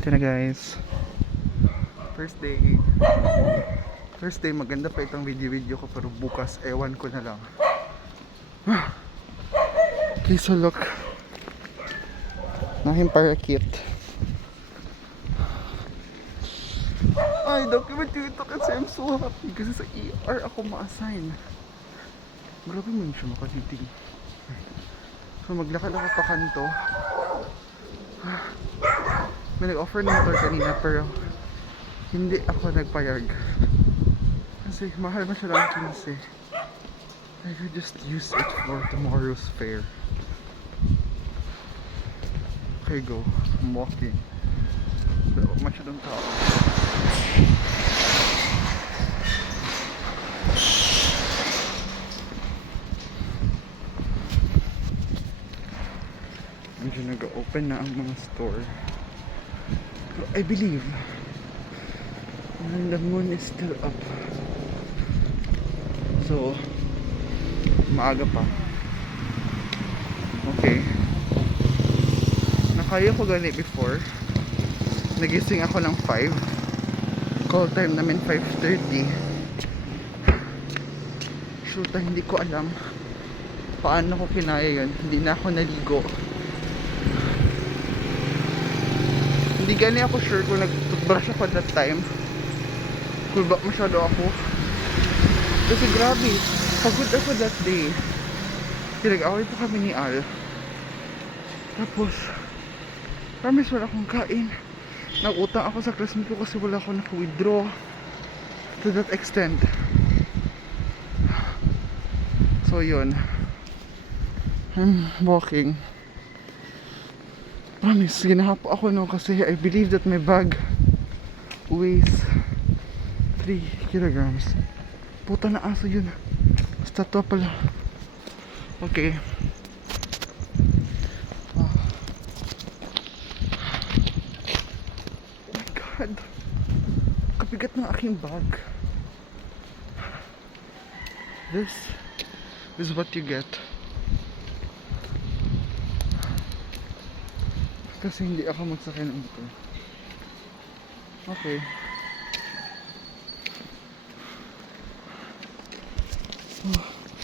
Ito na guys. First day maganda pa itong video ko, pero bukas ewan ko na lang. Okay, so look, nahing parakeet. Ay, document ito kasi I'm so happy kasi sa ER ako ma-assign. Grabe mo yun siya makatiting. So maglakad ako pa kanto. May nag-offer na motor kanina pero hindi ako nagpayag kasi mahal na siya lang 15. I could just use it for tomorrow's fare. Okay, go. I'm walking. Pero masyadong tao. Medyo nag-open na ang mga store. Pero I believe the moon is still up. So maaga pa. Okay. Nakaya ko gani before. Nagising ako ng 5. Call time namin 5:30. Shoot, hindi ko alam paano ko kinaya yun. Hindi na ako naligo. Hindi gani ako sure kung nag-toothbrush ako that time. Cool ba masyado ako? Kasi grabe, pagod ako that day. Pinag-away pa kami ni Al. Tapos promise wala akong kain. Nag-utang ako sa classmate ko kasi wala akong naka-withdraw. To that extent. So yun, I'm walking. Promise, ginahapo ako no kasi I believe that my bag weighs 3 kilograms. Puta na aso yun. Statwa pala. Okay. Oh my god, kapigat ng aking bag. This is what you get kasi hindi ako magsakay ng motor. Okay.